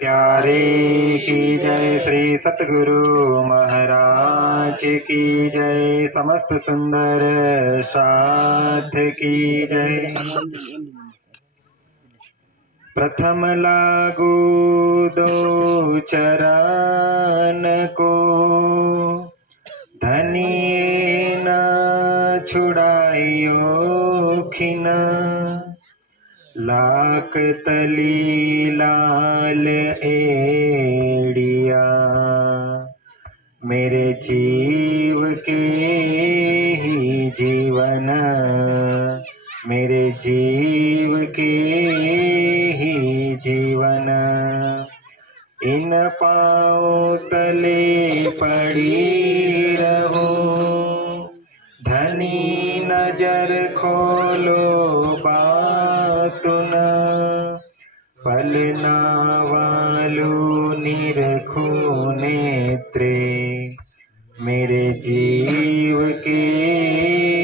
प्यारे की जय, श्री सतगुरु महाराज की जय, समस्त सुंदर साध की जय। प्रथम लागू दो चरण को, धनिये न छुड़ाइयो खिन, लाख तली लाल एड़िया, मेरे जीव के ही जीवन, मेरे जीव के ही जीवन। इन पाँव तले पड़ी रहूं, धनी नजर खोलो बातुन, पलना वालू निरखो नेत्रे, मेरे जीव के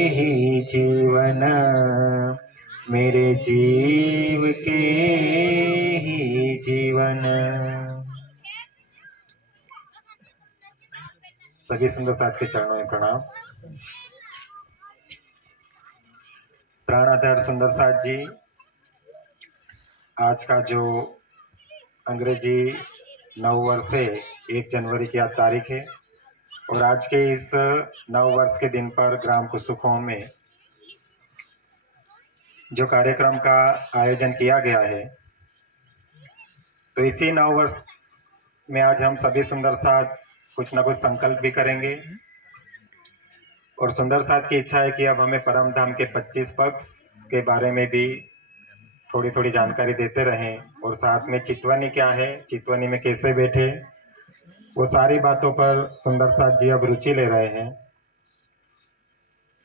ही जीवन, मेरे जीव के ही जीवन। सभी सुंदर साथ के चरणों में प्रणाम। प्राणाधार सुंदर साथ जी, आज का जो अंग्रेजी नव वर्ष है 1 जनवरी की आज तारीख है, और आज के इस नव वर्ष के दिन पर ग्राम कुसुखों में जो कार्यक्रम का आयोजन किया गया है, तो इसी नव वर्ष में आज हम सभी सुंदर साथ कुछ न कुछ संकल्प भी करेंगे। और सुंदर साथ की इच्छा है कि अब हमें परम धाम के 25 पक्ष के बारे में भी थोड़ी थोड़ी जानकारी देते रहें, और साथ में चितवनी क्या है, चितवनी में कैसे बैठे, वो सारी बातों पर सुंदर साथ जी अब रुचि ले रहे हैं।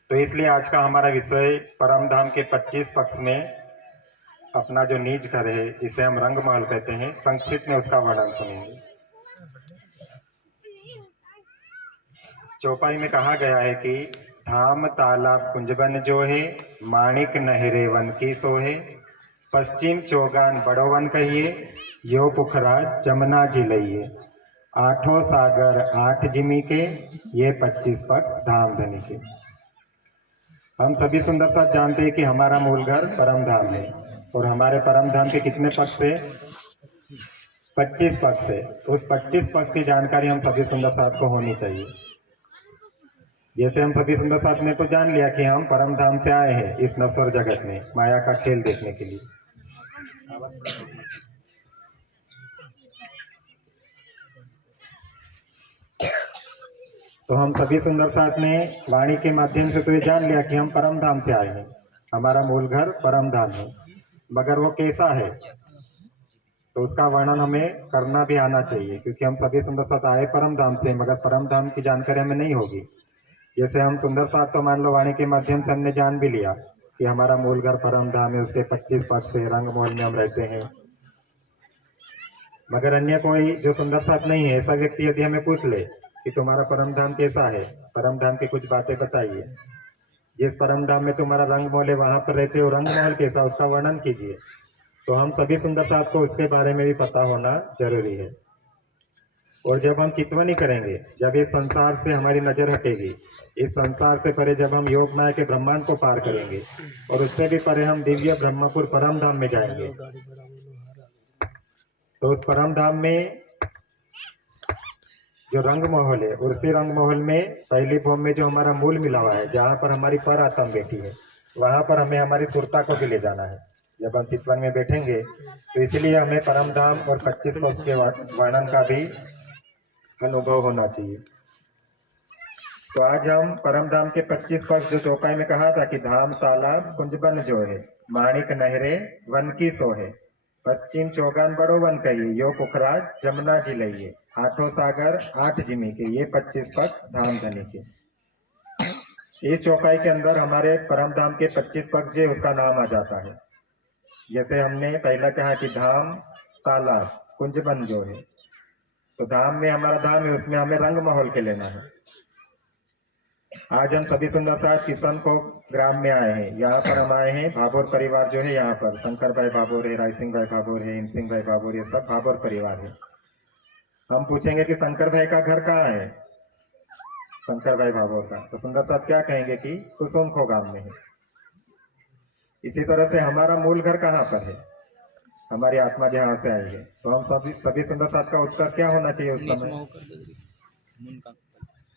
तो इसलिए आज का हमारा विषय परम धाम के 25 पक्ष में अपना जो निज घर है, जिसे हम रंग महल कहते हैं, संक्षिप्त में उसका वर्णन सुनेंगे। चौपाई में कहा गया है कि धाम तालाब कुंजबन जो है, माणिक नहरे वन की सोहे, पश्चिम चौगान बड़ोवन कहिए, यो पुखराज जमुना जी लइए, आठों सागर 8 जिमी के, ये 25 पक्ष धाम धनी के। हम सभी सुंदर साथ जानते हैं कि हमारा मूल घर परम धाम है, और हमारे परम धाम के कितने पक्ष है? 25 पक्ष है। उस 25 पक्ष की जानकारी हम सभी सुंदर साथ को होनी चाहिए। जैसे हम सभी सुंदर साथ ने तो जान लिया कि हम परम धाम से आए हैं इस नश्वर जगत में माया का खेल देखने के लिए। तो हम सभी सुंदर साथ ने वाणी के माध्यम से तो ये जान लिया कि हम परम धाम से आए हैं, हमारा मूल घर परम धाम है। मगर वो कैसा है, तो उसका वर्णन हमें करना भी आना चाहिए, क्योंकि हम सभी सुंदर साथ आए परम धाम से, मगर परम धाम की जानकारी हमें नहीं होगी। जैसे हम सुंदर साथ तो मान लो वाणी के माध्यम से हमने जान भी लिया कि हमारा मूल घर परम धाम है, उसके 25 पद से रंग महल में हम रहते हैं। मगर अन्य कोई जो सुंदर साथ नहीं है, ऐसा व्यक्ति यदि हमें पूछ ले कि तुम्हारा परम धाम कैसा है, परम धाम की कुछ बातें बताइए, जिस परम धाम में तुम्हारा रंग महल है वहां पर रहते हो, रंग महल कैसा, उसका वर्णन कीजिए। तो हम सभी सुंदर साथ को उसके बारे में भी पता होना जरूरी है। और जब हम चितवनी करेंगे, जब इस संसार से हमारी नजर हटेगी, इस संसार से परे जब हम योग माया के ब्रह्मांड को पार करेंगे, और उससे भी परे हम दिव्य ब्रह्मपुर परम धाम में जाएंगे, तो उस परम धाम में जो रंग महल है, उसी रंग महल में पहली भूमि में जो हमारा मूल मिला हुआ है, जहाँ पर हमारी पर आत्मा बैठी है, वहां पर हमें हमारी सुरता को भी ले जाना है जब हम चितवन में बैठेंगे। तो इसलिए हमें परम धाम और 25 वर्ष के वर्णन का भी अनुभव होना चाहिए। तो आज हम परम धाम के 25 पक्ष, जो चौपाई में कहा था कि धाम तालाब कुंजबन जो है, माणिक नहरे वन की सोहे, पश्चिम चौगान बड़ो वन कहिए, यो पुखराज जमुना जी लइए, आठों सागर 8 जिमी के, ये 25 पक्ष धाम धनी के। इस चौपाई के अंदर हमारे परम धाम के 25 पक्ष जो उसका नाम आ जाता है। जैसे हमने पहला कहा कि धाम तालाब कुंजबन जो है, तो धाम में हमारा धाम है, उसमें हमें रंग महल के लेना है। आज हम सभी सुंदर साथ किशन को ग्राम में आए हैं। यहाँ पर हम आए हैं, भाभोर परिवार जो है, यहाँ पर शंकर भाई भाभोर है, राय सिंह भाई भाभोर है, हिम सिंह भाई भाभोर, ये सब भाभोर परिवार है। हम पूछेंगे कि शंकर भाई का घर कहाँ है, शंकर भाई भाभोर का, तो सुंदर साथ क्या कहेंगे कि कुसुमखो गांव में है। इसी तरह से हमारा मूल घर कहाँ पर है, हमारी आत्मा जहाँ से आई है, तो हम सभी सुंदर साथ का उत्तर क्या होना चाहिए उस समय।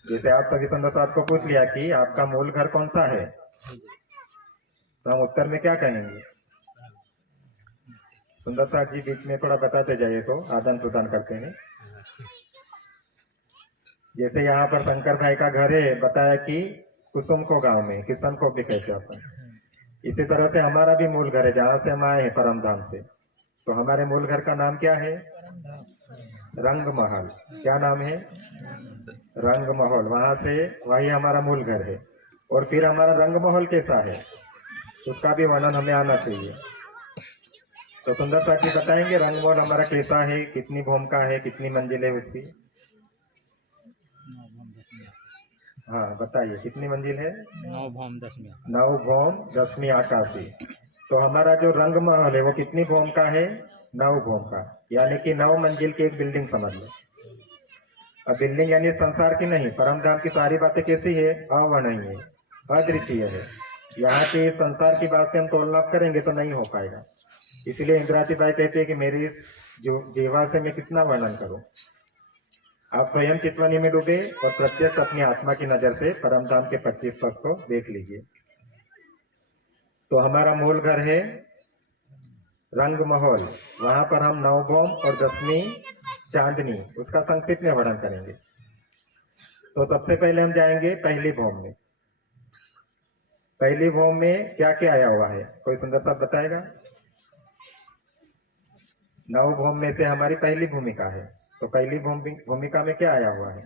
जैसे आप सभी सुंदर साथ को पूछ लिया कि आपका मूल घर कौन सा है, तो हम उत्तर में क्या कहेंगे। सुंदर साथ जी बीच में थोड़ा बताते जाइए तो आदान प्रदान करते हैं। जैसे यहाँ पर शंकर भाई का घर है, बताया कि कुसुमखो गांव में, किशन को भी कहते हैं अपन। इसी तरह से हमारा भी मूल घर है, जहां से हम आए हैं परम धाम से, तो हमारे मूल घर का नाम क्या है, रंग महल। क्या नाम है, रंग महल। वहां से वही हमारा मूल घर है। और फिर हमारा रंग महल कैसा है, उसका भी वर्णन हमें आना चाहिए। तो सुंदर साथ जी बताएंगे रंग महल हमारा कैसा है, कितनी भूम का है, कितनी मंजिल है उसकी। हाँ बताइए, कितनी मंजिल है। 9 भौम 10 9 भौम 10वीं आकाशी। तो हमारा जो रंग महल है वो कितनी भौम का है, 9 भौम का, यानी कि 9 मंजिल की एक बिल्डिंग समझ लो। अब बिल्डिंग यानी संसार की नहीं, परम धाम की सारी बातें कैसी है, अवर्णनीय, अद्वितीय है। यहाँ की संसार की बात से हम तोलना करेंगे तो नहीं हो पाएगा। इसीलिए इंद्राती बाई कहती है कि मेरी इस जो जीवा से मैं कितना वर्णन करूं। आप स्वयं चितवनी में डूबे और प्रत्यक्ष अपनी आत्मा की नजर से परम धाम के 25 पक्ष को देख लीजिए। तो हमारा मूल घर है रंग महल, वहां पर हम 9 भौम और 10वीं चांदनी, उसका संक्षिप्त में वर्णन करेंगे। तो सबसे पहले हम जाएंगे पहली भौम में। पहली भौम में क्या क्या आया हुआ है, कोई सुंदर साथ बताएगा। 9 भौम में से हमारी पहली भूमिका है, तो पहली भूमिका में क्या आया हुआ है।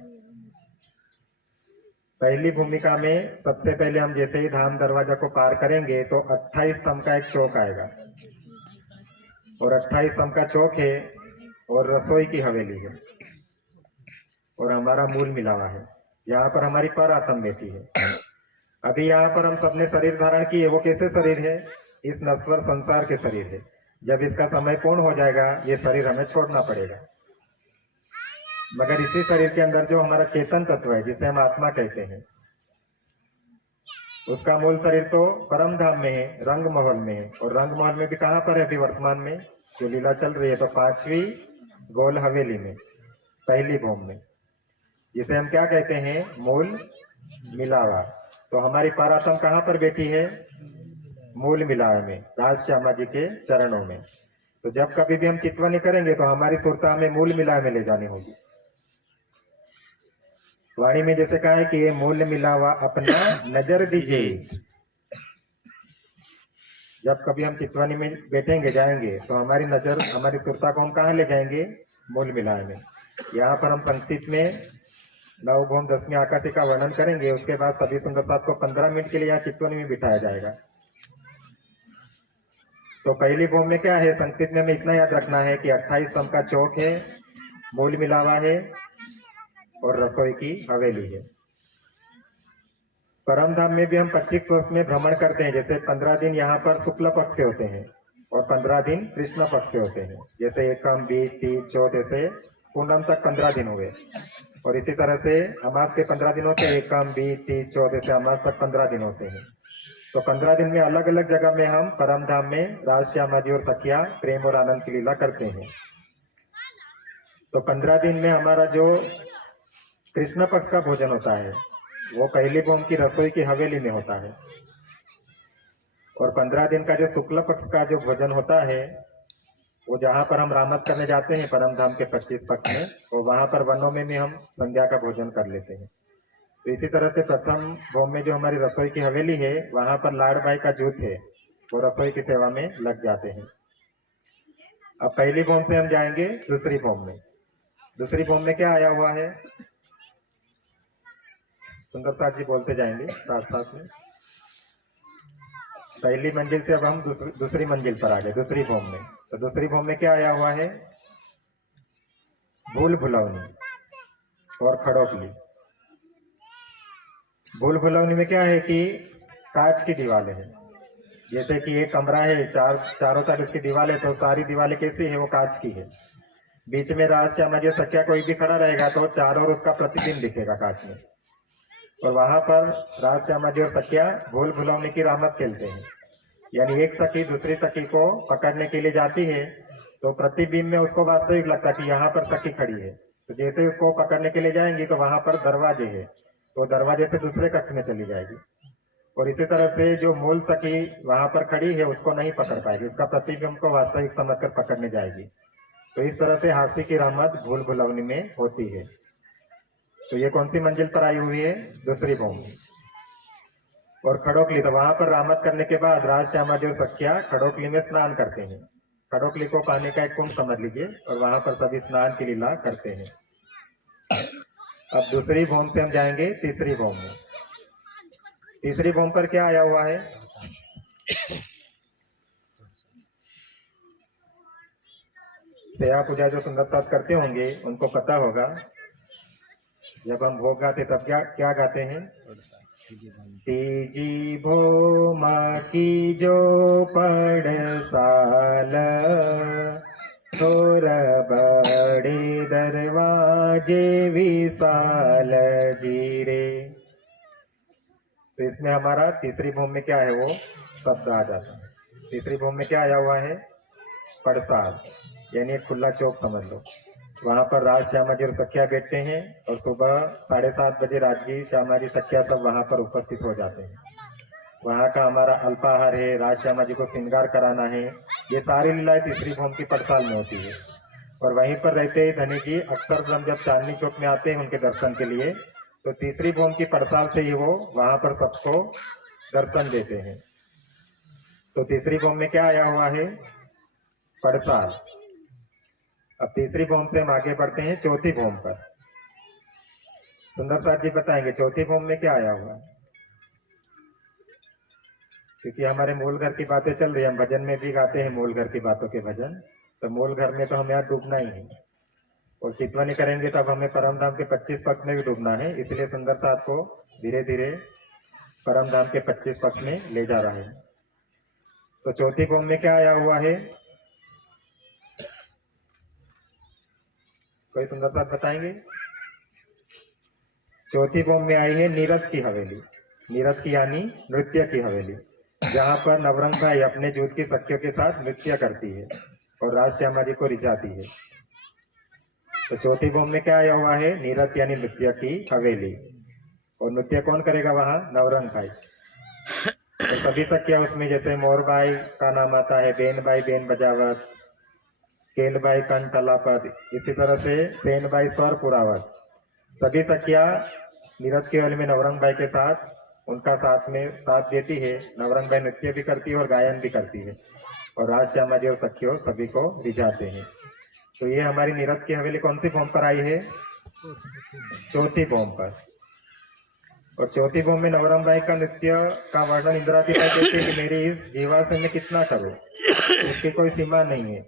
पहली भूमिका में सबसे पहले हम जैसे ही धाम दरवाजा को पार करेंगे तो 28 स्तंभ का एक चौक आएगा, और 28 स्तंभ का चौक है, और रसोई की हवेली है, और हमारा मूल मिला हुआ है। यहाँ पर हमारी पर आत्म बैठी है। अभी यहाँ पर हम सबने शरीर धारण किए, वो कैसे शरीर है, इस नश्वर संसार के शरीर है। जब इसका समय पूर्ण हो जाएगा ये शरीर हमें छोड़ना पड़ेगा। मगर इसी शरीर के अंदर जो हमारा चेतन तत्व है, जिसे हम आत्मा कहते हैं, उसका मूल शरीर तो परम धाम में है, रंग महल में है। और रंग महल में भी कहाँ पर है अभी वर्तमान में जो लीला चल रही है, तो 5वीं गोल हवेली में, पहली भूम में, जिसे हम क्या कहते हैं, मूल मिलावा। तो हमारी पारात्म कहाँ पर बैठी है, मूल मिलावा में, राज श्यामा जी के चरणों में। तो जब कभी भी हम चितवनी करेंगे तो हमारी सुरता हमें मूल मिलावे में ले जानी होगी। वाणी में जैसे कहा है कि ये मूल मिलावा अपना नजर दीजिए। जब कभी हम चितवनी में बैठेंगे जाएंगे तो हमारी नजर, हमारी सुरता को हम कहाँ ले जाएंगे, मूल मिलावे में। यहाँ पर हम संक्षिप्त में 9 भौम 10वीं आकाशी का वर्णन करेंगे। उसके बाद सभी सुंदर साथ को 15 मिनट के लिए यहाँ चितवनी में बिठाया जाएगा। तो पहली भूम में क्या है, संक्षिप्त में हमें इतना याद रखना है कि 28 स्तंभ का चौक है, मूल मिलावा है, और रसोई की हवेली है। परम धाम में भी हम 25 वर्ष में भ्रमण करते हैं। जैसे 15 दिन यहाँ पर शुक्ल पक्ष के होते हैं और 15 दिन कृष्ण पक्ष के होते हैं। जैसे एकम, बीज, तीज, चौथ, ऐसे पूनम तक 15 दिन हुए। और इसी तरह से अमास के 15 दिन होते हैं, एकम, बीज, तीज, चौथ, ऐसे अमास तक 15 दिन होते हैं। तो 15 दिन में अलग अलग जगह में हम परम धाम में राज श्यामा जी और सखिया प्रेम और आनंद की लीला करते हैं। तो 15 दिन में हमारा जो कृष्ण पक्ष का भोजन होता है वो पहली भूम की रसोई की हवेली में होता है। और 15 दिन का जो शुक्ल पक्ष का जो भोजन होता है वो जहाँ पर हम रामत करने जाते हैं परम धाम के 25 पक्ष में, तो वहां पर वनों में भी हम संध्या का भोजन कर लेते हैं। तो इसी तरह से प्रथम भूम में जो हमारी रसोई की हवेली है वहां पर लाड़ भाई का जूथ है, वो रसोई की सेवा में लग जाते हैं। अब पहली भूम से हम जाएंगे दूसरी भूम में। दूसरी भूम में क्या आया हुआ है, सुंदर साथ जी बोलते जाएंगे साथ साथ में। पहली मंजिल से अब हम दूसरी मंजिल पर आ गए, दूसरी भूम में। तो दूसरी भूम में क्या आया हुआ है, भूल भुलौनी और खड़ोपली। भूल भुलौनी में क्या है कि कांच की दीवारें हैं। जैसे कि एक कमरा है, चारों साइड उसकी दीवार है, तो सारी दीवारें कैसी है, वो कांच की है। बीच में राज श्यामा जी सख्या कोई भी खड़ा रहेगा तो चारों ओर उसका प्रतिबिंब दिखेगा कांच में। और वहां पर राज श्यामा जी और सख्या भूल भुलौनी की रामत खेलते हैं। यानी एक सखी दूसरी सखी को पकड़ने के लिए जाती है, तो प्रतिबिंब में उसको वास्तविक लगता है कि यहाँ पर सखी खड़ी है। तो जैसे ही उसको पकड़ने के लिए जाएंगी तो वहां पर दरवाजे है, तो दरवाजे से दूसरे कक्ष में चली जाएगी। और इसी तरह से जो मूल सखी वहां पर खड़ी है उसको नहीं पकड़ पाएगी, उसका प्रतिबिंब को वास्तविक समझकर पकड़ने जाएगी। तो इस तरह से हास्य की रामत भूल भुलौनी में होती है। तो ये कौन सी मंजिल पर आई हुई है? दूसरी भूमि। और खड़ोकली, तो वहां पर रामत करने के बाद राज श्यामा जी और सख्या खड़ोकली में स्नान करते हैं। खड़ोकली को पानी का एक कुंड समझ लीजिए, और वहां पर सभी स्नान की लीला करते हैं। अब दूसरी भूमि से हम जाएंगे तीसरी भूमि में। तीसरी भूमि पर क्या आया हुआ है? सेवा पूजा जो सुंदर साथ करते होंगे उनको पता होगा, जब हम भोग गाते तब क्या क्या गाते हैं? तीजी भोमा की जो पड़साल, थोर बड़े दरवाजे विशाल जीरे। तो इसमें हमारा तीसरी भूमि में क्या है, वो शब्द आ जाता है। तीसरी भूमि में क्या आया हुआ है? पड़साल, यानी एक खुला चौक समझ लो। वहां पर राज श्यामा जी और सख्या बैठते हैं, और सुबह 7:30 बजे राज जी श्यामा जी सख्या सब वहां पर उपस्थित हो जाते हैं। वहां का हमारा अल्पाहार है, राज श्यामा जी को श्रृंगार कराना है, ये सारी लीलाएं तीसरी भूमि की पड़साल में होती है। और वहीं पर रहते ही धनी जी अक्सर ब्रह्म जब चांदनी चौक में आते हैं उनके दर्शन के लिए, तो तीसरी भूमि की पड़साल से ही वो वहां पर सबको दर्शन देते हैं। तो तीसरी भूमि में क्या आया हुआ है? पड़साल। अब तीसरी भूमि से हम आगे बढ़ते हैं चौथी भूमि पर। सुंदर साथ जी बताएंगे चौथी भूमि में क्या आया हुआ है, क्योंकि हमारे मूल घर की बातें चल रही है, हम भजन में भी गाते हैं मूल घर की बातों के भजन, तो मूल घर में तो हमें यहाँ डूबना ही है। और चितवनी करेंगे तब हमें परम धाम के 25 पक्ष में भी डूबना है, इसलिए सुंदर साथ को धीरे धीरे परम धाम के 25 पक्ष में ले जा रहा है। तो चौथी भूमि में क्या आया हुआ है? कोई सुंदर साथ बताएंगे? चौथी भूमि में आई है नीरद की हवेली। नीरद की यानी नृत्य की हवेली, जहां पर नवरंग भाई अपने जूत की सखियों के साथ नृत्य करती है और राज श्यामा जी को रिझाती है। तो चौथी भूमि में क्या आया हुआ है? नीरद यानी नृत्य की हवेली। और नृत्य कौन करेगा वहां? नवरंग भाई। तो सभी सखिया उसमें, जैसे मोर भाई का नाम आता है बेन भाई बेन बजावत, केल भाई कंठ अलापत, इसी तरह से सेन भाई स्वर पुरावत, सभी सखिया नीरद के हवेली में नवरंग भाई के साथ उनका साथ में साथ देती है। नवरंग भाई नृत्य भी करती है और गायन भी करती है, और राज श्यामा जी और सखियों सभी को रिझाते हैं। तो ये हमारी नीरद की हवेली कौन सी भूमि पर आई है? चौथी भूमि पर। और चौथी भूमि में नवरंग भाई का नृत्य का वर्णन इंद्रावती भाई कहते हैं कि मेरी इस जीवा से मैं कितना करूं, उसकी कोई सीमा नहीं है।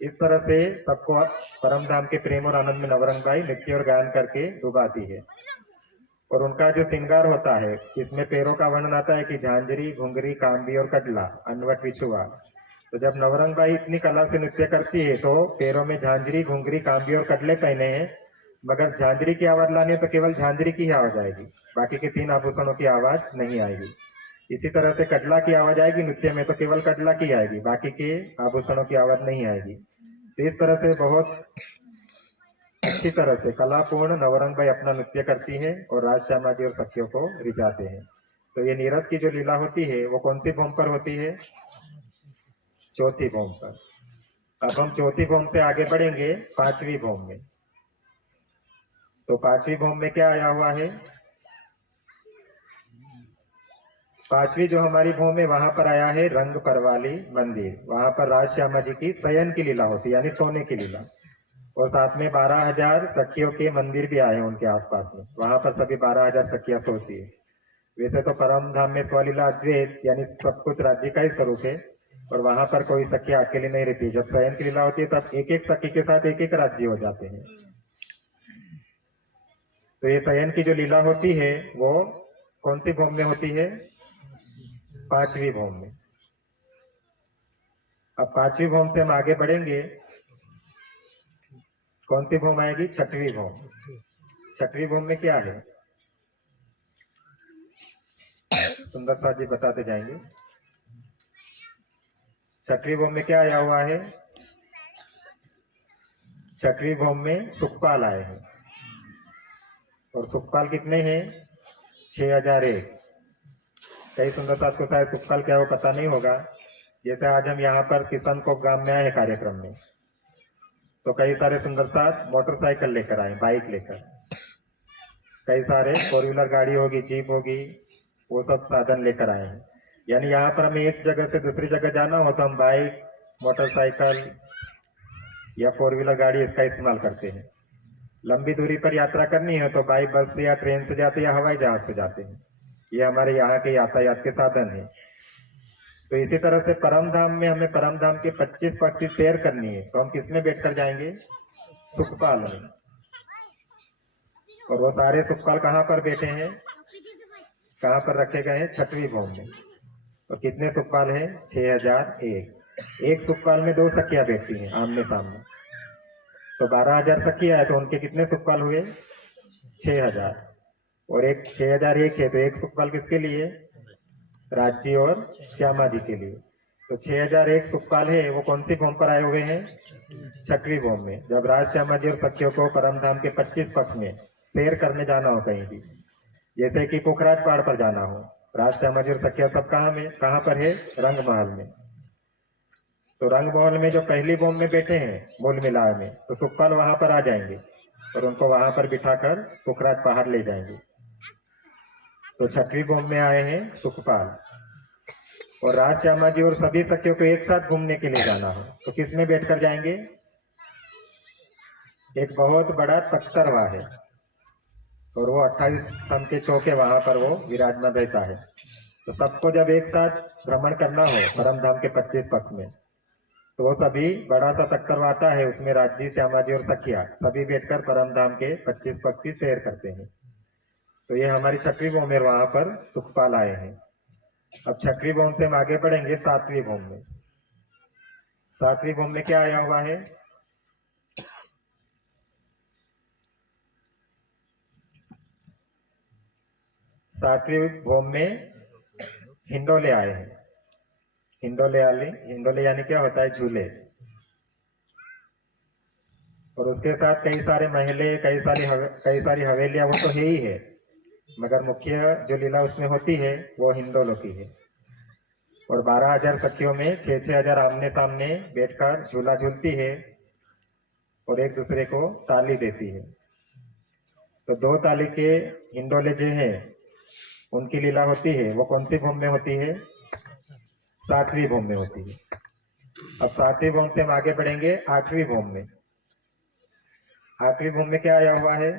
इस तरह से सबको परम धाम के प्रेम और आनंद में नवरंग भाई नृत्य और गायन करके डुबाती है। और उनका जो श्रृंगार होता है, इसमें पैरों का वर्णन आता है कि झांझरी घुंघरी कांबी और कडला अनवट बिछुआ। तो जब नवरंग भाई इतनी कला से नृत्य करती है तो पैरों में झांझरी घुंघरी कांबी और कडले पहने हैं, मगर झांझरी की आवाज लानी है तो केवल झांझरी की ही आवाज आएगी, बाकी के 3 आभूषणों की आवाज नहीं आएगी। इसी तरह से कडला की आवाज आएगी नृत्य में, तो केवल कडला की आएगी, बाकी के आभूषणों की आवाज नहीं आएगी। तो इस तरह से बहुत अच्छी तरह से कलापूर्ण नवरंग भाई अपना नृत्य करती है और राज श्यामा जी और सखियों को रिझाते हैं। तो ये नीरद की जो लीला होती है वो कौन सी भूमि पर होती है? चौथी भूमि पर। अब हम चौथी भूमि से आगे बढ़ेंगे पांचवी भूमि में। तो पांचवी भूमि में क्या आया हुआ है? पांचवी जो हमारी भूमि है वहां पर आया है रंग परवाली मंदिर। वहां पर राज श्यामा जी की शयन की लीला होती है, यानी सोने की लीला। और साथ में 12,000 सखियों के मंदिर भी आए हैं उनके आसपास में, वहां पर सभी 12,000 सखियां सोती है। वैसे तो परम धाम में स्वलीला अद्वैत यानी सब कुछ राज्य का ही स्वरूप है, और वहां पर कोई सखिया अकेली नहीं रहती। जब शयन की लीला होती है तब एक एक सखी के साथ एक एक राज्य हो जाते हैं। तो ये शयन की जो लीला होती है वो कौन सी भौम में होती है? पांचवी भौम में। अब पांचवी भौम से हम आगे बढ़ेंगे, कौन सी भौम आएगी? छठवीं भौम। छठवीं भौम में क्या है? सुंदर साथ जी बताते जाएंगे। छठवीं भौम में क्या आया हुआ है? छठवीं भौम में सुखपाल आए हैं, और सुखपाल कितने हैं? 6001। कई सुंदर साथ को शायद सुखपाल क्या हो पता नहीं होगा। जैसे आज हम यहाँ पर किशन को गांव में आए हैं कार्यक्रम में, तो कई सारे सुंदर साथ मोटरसाइकिल लेकर आए, बाइक लेकर, कई सारे 4 व्हीलर गाड़ी होगी, जीप होगी, वो सब साधन लेकर आए हैं। यानी यहाँ पर हमें एक जगह से दूसरी जगह जाना हो तो हम बाइक, मोटरसाइकिल या 4 व्हीलर गाड़ी इसका इस्तेमाल करते हैं। लंबी दूरी पर यात्रा करनी है तो बाई बस से या ट्रेन से जाते हैं या हवाई जहाज से जाते हैं। ये हमारे यहाँ के यातायात के साधन है। तो इसी तरह से परम धाम में हमें परम धाम के 25 पक्ष की सैर करनी है, तो हम किस में बैठकर जाएंगे? सुखपाल में। और वो सारे सुखपाल कहाँ पर बैठे हैं? कहाँ पर रखे गए हैं? छठवीं भौम में। और कितने सुखपाल हैं? 6001। एक सुखपाल में 2 सखियां बैठती हैं आमने सामने, तो 12,000 सखियां है, तो उनके कितने सुखपाल हुए? 6000। और एक 6001 है, तो एक सुखपाल किसके लिए? राज्य और श्यामा जी के लिए। तो 6001 सुखपाल है, वो कौन सी भौम पर आए हुए हैं? छठवीं भौम में। जब राज श्यामा जी और सखियों को परम धाम के 25 पक्ष में सैर करने जाना हो कहीं भी, जैसे कि पोखराज पहाड़ पर जाना हो, राज श्यामा जी और सखिया सब कहाँ पर है? रंग महल में। तो रंग महल में जो पहली भौम में बैठे हैं मूल मिलाव में, तो सुखपाल वहां पर आ जाएंगे और उनको वहां पर बिठाकर पोखराज पहाड़ ले जाएंगे। तो छठवीं भौम में आए हैं सुखपाल। और राज श्यामा जी और सभी सखियों को एक साथ घूमने के लिए जाना हो तो किस में बैठकर जाएंगे? एक बहुत बड़ा तख्तरवा है, और वो 28 स्तंभ के चौके वहां पर वो विराजमान रहता है। तो सबको जब एक साथ भ्रमण करना हो परम धाम के 25 पक्ष में, तो वो सभी बड़ा सा तख्तर आता है, उसमें राज्य श्यामा जी और सखिया सभी बैठकर परम धाम के 25 पक्ष की सैर करते हैं। तो ये हमारी छठवीं भौम में, वहां पर सुखपाल आए हैं। अब छठवीं भौम से हम आगे बढ़ेंगे 7वीं भौम में। 7वीं भौम में क्या आया हुआ है? सातवीं भौम में हिंडोले आए हैं। हिंडोले यानी क्या होता है? झूले। और उसके साथ कई सारे महले, कई सारी हवेलियां, वो तो है ही है, मगर मुख्य जो लीला उसमें होती है वो हिंडोलों की है। और 12,000 सखियों में 6,000 आमने सामने बैठकर झूला झूलती है और एक दूसरे को ताली देती है। तो 2 ताली के हिंडोले जो है उनकी लीला होती है, वो कौन सी भौम में होती है? 7वीं भौम में होती है। अब 7वीं भौम से हम आगे बढ़ेंगे 8वीं भौम में। 8वीं भौम में क्या आया हुआ है?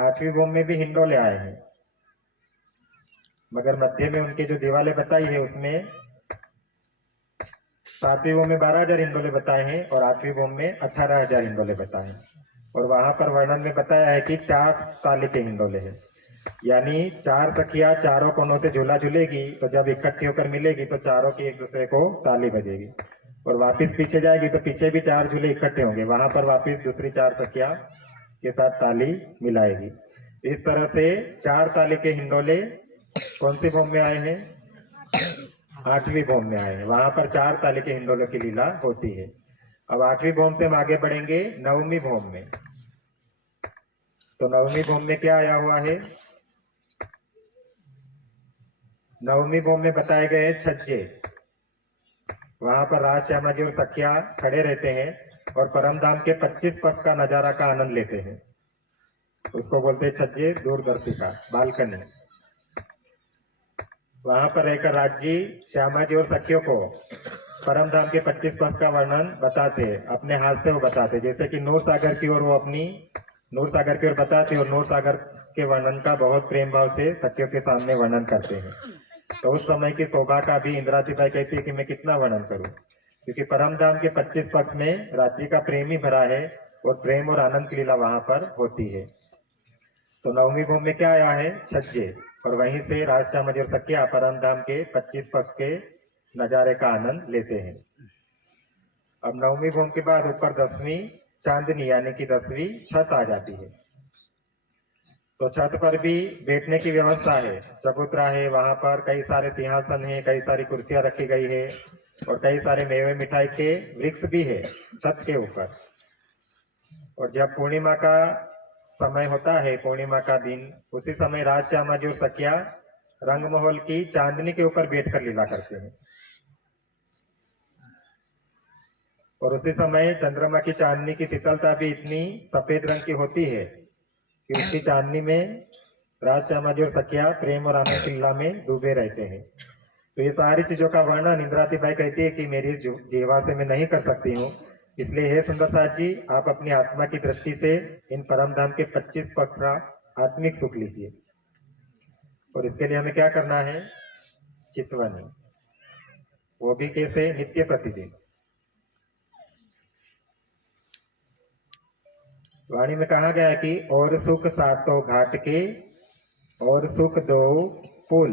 8वीं भौम में भी हिंडोले आए हैं, मगर मध्य में उनके जो दीवालें बताई है उसमें 7वीं भौम में 12,000 हिंडोले बताए हैं और 8वीं भौम में 18,000 हिंडोले बताए हैं। और वहां पर वर्णन में बताया है कि 4 ताली के हिंडोले हैं, यानी 4 सखिया चारों कोनों से झूला झूलेगी, तो जब इकट्ठी होकर मिलेगी तो चारों की एक दूसरे को ताली बजेगी, और वापिस पीछे जाएगी तो पीछे भी 4 झूले इकट्ठे होंगे, वहां पर वापिस दूसरी 4 सखिया के साथ ताली मिलाएगी। इस तरह से 4 ताली के हिंडोले कौन सी भौम में आए हैं? 8वीं भौम में आए हैं। वहां पर 4 ताली के हिंडोलों की लीला होती है। अब 8वीं भौम से हम आगे बढ़ेंगे 9वीं भौम में। तो 9वीं भौम में क्या आया हुआ है? 9वीं भौम में बताए गए हैं छज्जे। वहां पर राज श्यामा जी और सखिया खड़े रहते हैं और परम धाम के 25 पक्ष का नजारा का आनंद लेते हैं। उसको बोलते हैं छज्जे, दूरदर्शिका, बालकनी। वहां पर रहकर राज्य श्यामा जी और सखियों को परम धाम के 25 पक्ष का वर्णन बताते, अपने हाथ से वो बताते, जैसे कि नूर सागर की ओर वो अपनी नूर सागर की ओर बताते और नूर सागर के वर्णन का बहुत प्रेम भाव से सखियों के सामने वर्णन करते हैं। तो उस समय की शोभा का भी इंद्रावती बाई कहती है कि मैं कितना वर्णन करूं, क्योंकि परम धाम के 25 पक्ष में राज्य का प्रेम ही भरा है और प्रेम और आनंद की लीला वहां पर होती है। तो नवमी भूमि में क्या आया है? छज्जे। और वहीं से राज चामज और सखिया परम धाम के 25 पक्ष के नजारे का आनंद लेते हैं। अब नवमी भूमि के बाद ऊपर 10वीं चांदनी यानी कि 10वीं छत आ जाती है। तो छत पर भी बैठने की व्यवस्था है, चबूतरा है, वहां पर कई सारे सिंहासन है, कई सारी कुर्सियां रखी गई है और कई सारे मेवे मिठाई के वृक्ष भी है छत के ऊपर। और जब पूर्णिमा का समय होता है, पूर्णिमा का दिन, उसी समय राज श्यामा जी और सखिया रंगमहल की चांदनी के ऊपर बैठकर लीला करते हैं। और उसी समय चंद्रमा की चांदनी की शीतलता भी इतनी सफेद रंग की होती है कि उसकी चांदनी में राज श्यामा जी और सखिया प्रेम और आनंद की लीला में डूबे रहते हैं। तो ये सारी चीजों का वर्णन इंद्रावती बाई कहती है कि मेरी जीवा से मैं नहीं कर सकती हूँ, इसलिए हे सुंदर साथ जी, आप अपनी आत्मा की दृष्टि से इन परम धाम के 25 पक्ष का आत्मिक सुख लीजिए। और इसके लिए हमें क्या करना है? चितवनी, वो भी कैसे? नित्य प्रतिदिन। वाणी में कहा गया कि और सुख सातों घाट के और सुख दो पुल।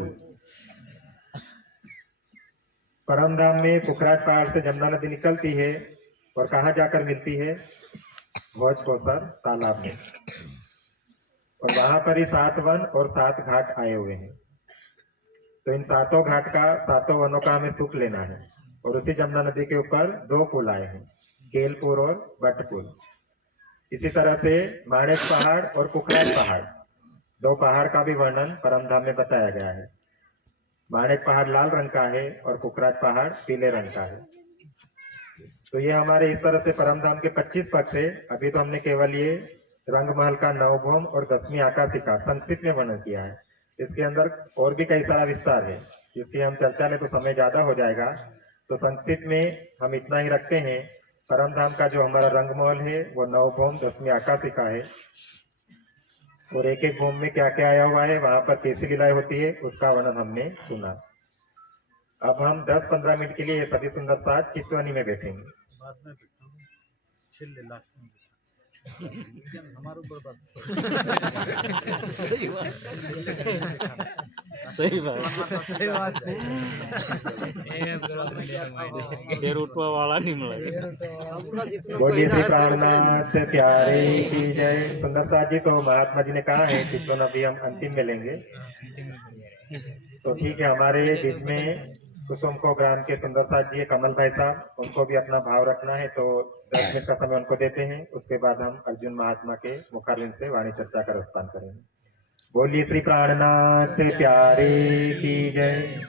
परम धाम में पुखराज पहाड़ से जमुना नदी निकलती है और कहाँ जाकर मिलती है? भोज कोसर तालाब में। और वहां पर ही 7 वन और 7 घाट आए हुए हैं। तो इन 7 घाट का, 7 वनों का हमें सुख लेना है। और उसी जमुना नदी के ऊपर 2 पुल आए हैं, केलपुर और बटपुल। इसी तरह से माणेक पहाड़ और पुखराज पहाड़, 2 पहाड़ का भी वर्णन परम धाम में बताया गया है। माणेक पहाड़ लाल रंग का है और पुखराज पहाड़ पीले रंग का है। तो ये हमारे इस तरह से परम धाम के 25 पक्ष है। अभी तो हमने केवल ये रंगमहल का नवभौम और 10वीं आकाशी का संक्षिप्त में वर्णन किया है। इसके अंदर और भी कई सारा विस्तार है, जिसकी हम चर्चा ले तो समय ज्यादा हो जाएगा। तो संक्षिप्त में हम इतना ही रखते हैं। परम धाम का जो हमारा रंगमहल है वो नवभौम 10वीं आकाशी का है। और एक एक भूमि में क्या क्या आया हुआ है, वहां पर कैसी लीलाएं होती है, उसका वर्णन हमने सुना। अब हम 10-15 मिनट के लिए ये सभी सुंदर साथ चितवनी में बैठेंगे। बाद में छिल्ले लास्ट में हमारे ऊपर बात सही बात सही बात फिर उठवा वाला नहीं मिला। बोलिए श्री प्राणनाथ प्यारे की जय। सुंदर साथ जी, तो महात्मा जी ने कहा है चित्तवन अभी हम अंतिम में लेंगे। तो ठीक है, हमारे बीच में कुसुम को ग्राम के सुंदर साथ जी, कमल भाई साहब, उनको भी अपना भाव रखना है। तो 10 मिनट का समय उनको देते हैं। उसके बाद हम अर्जुन महात्मा के मुखारविंद से वाणी चर्चा का रसपान करेंगे। बोलिए श्री प्राणनाथ प्यारे की जय।